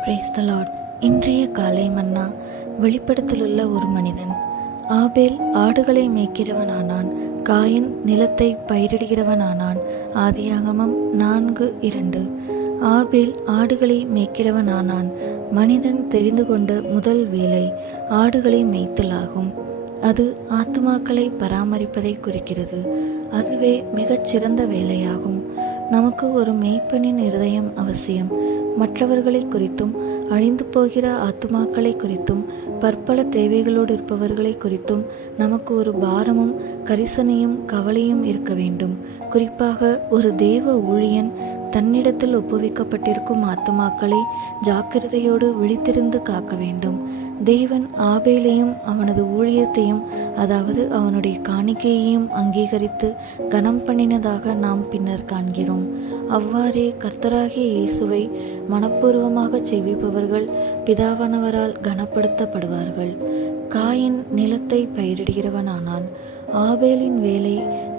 Praise the Lord. இன்றைய காலை மன்னா. வெளிப்படுத்தலுள்ள ஒரு மனிதன். ஆபேல் ஆடுகளை மேய்க்கிறவனானான், காயின் நிலத்தை பயிரிடுகிறவனானான். ஆதியாகமம் 4:2. ஆபேல் ஆடுகளை மேய்க்கிறவனானான். மனிதன் தெரிந்து கொண்ட முதல் வேலை ஆடுகளை மேய்த்தலாகும். அது ஆத்துமாக்களை பராமரிப்பதை குறிக்கிறது. அதுவே மிகச்சிறந்த வேலையாகும். நமக்கு ஒரு மேய்ப்பனின் இருதயம் அவசியம். மற்றவர்களை குறித்தும், அழிந்து போகிற ஆத்துமாக்களை குறித்தும், பற்பல தேவைகளோடு இருப்பவர்களை குறித்தும் நமக்கு ஒரு பாரமும் கரிசனையும் கவலையும் இருக்க வேண்டும். குறிப்பாக ஒரு தேவ ஊழியன் தன்னிடத்தில் ஒப்புவிக்கப்பட்டிருக்கும் ஆத்துமாக்களை ஜாக்கிரதையோடு விழித்திருந்து காக்க வேண்டும். தேவன் ஆபேலையும் அவனது ஊழியத்தையும், அதாவது அவனுடைய காணிக்கையையும் அங்கீகரித்து கனம் பண்ணினதாக நாம் பின்னர் காண்கிறோம். அவ்வாறே கர்த்தராகிய இயேசுவை மனப்பூர்வமாக செவிப்பவர்கள் பிதாவானவரால் கனப்படுத்தப்படுவார்கள். காயின் நிலத்தை பயிரிடுகிறவனானான். ஆபேலின் வேலை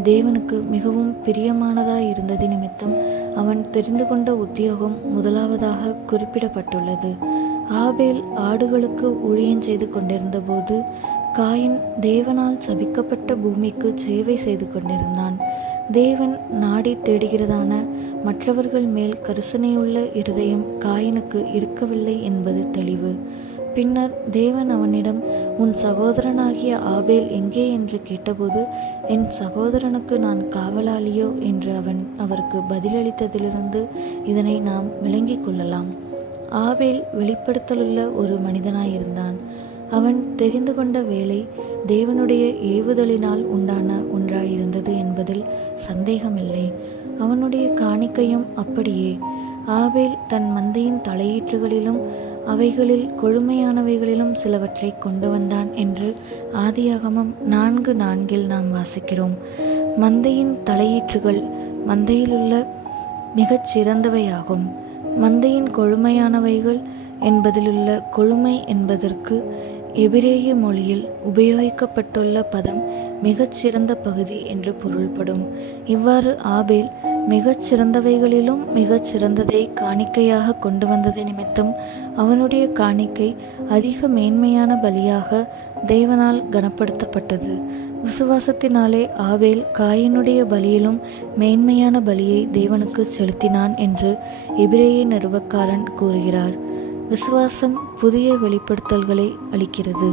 தேவனுக்கு மிகவும் பிரியமானதாய் இருந்தது நிமித்தம் அவன் தெரிந்து கொண்ட உத்தியோகம் முதலாவதாக குறிப்பிடப்பட்டுள்ளது. ஆபேல் ஆடுகளுக்கு ஊழியம் செய்து கொண்டிருந்த போது காயின் தேவனால் சபிக்கப்பட்ட பூமிக்கு சேவை செய்து கொண்டிருந்தான். தேவன் நாடி தேடுகிறதான மற்றவர்கள் மேல் கரிசனையுள்ள இருதயம் காயினுக்கு இருக்கவில்லை என்பது தெளிவு. பின்னர் தேவன் அவனிடம், உன் சகோதரனாகிய ஆபேல் எங்கே என்று கேட்டபோது, என் சகோதரனுக்கு நான் காவலாளியோ என்று அவன் அவருக்கு பதிலளித்ததிலிருந்து இதனை நாம் விளங்கிக் கொள்ளலாம். ஆபேல் வெளிப்படுத்தலுள்ள ஒரு மனிதனாயிருந்தான். அவன் தெரிந்து கொண்ட வேலை தேவனுடைய ஏவுதலினால் உண்டான ஒன்றாயிருந்தது என்பதில் சந்தேகமில்லை. அவனுடைய காணிக்கையும் அப்படியே. ஆபேல் தன் மந்தையின் தலையீற்றுகளிலும் அவைகளில் கொழுமையானவைகளிலும் சிலவற்றை கொண்டு வந்தான் என்று ஆதியாகமம் 4:4 நாம் வாசிக்கிறோம். மந்தையின் தலையீற்றுகள் மந்தையிலுள்ள மிகச் சிறந்தவையாகும். மந்தையின் கொழுமையானவைகள் என்பதிலுள்ள கொழுமை என்பதற்கு எபிரேய மொழியில் உபயோகிக்கப்பட்டுள்ள பதம் மிகச்சிறந்த பகுதி என்று பொருள்படும். இவ்வாறு ஆபேல் மிகச்சிறந்தவைகளிலும் மிகச்சிறந்ததை காணிக்கையாக கொண்டு வந்ததை நிமித்தம் அவனுடைய காணிக்கை அதிக மேன்மையான பலியாக தேவனால் கனப்படுத்தப்பட்டது. விசுவாசத்தினாலே ஆபேல் காயினுடைய பலியிலும் மேன்மையான பலியை தேவனுக்கு செலுத்தினான் என்று எபிரேய நிருபக்காரன் கூறுகிறார். விசுவாசம் புதிய வெளிப்படுத்தல்களை அளிக்கிறது.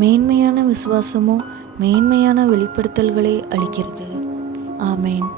மேன்மையான விசுவாசமோ மேன்மையான வெளிப்படுத்தல்களை அளிக்கிறது. ஆமேன்.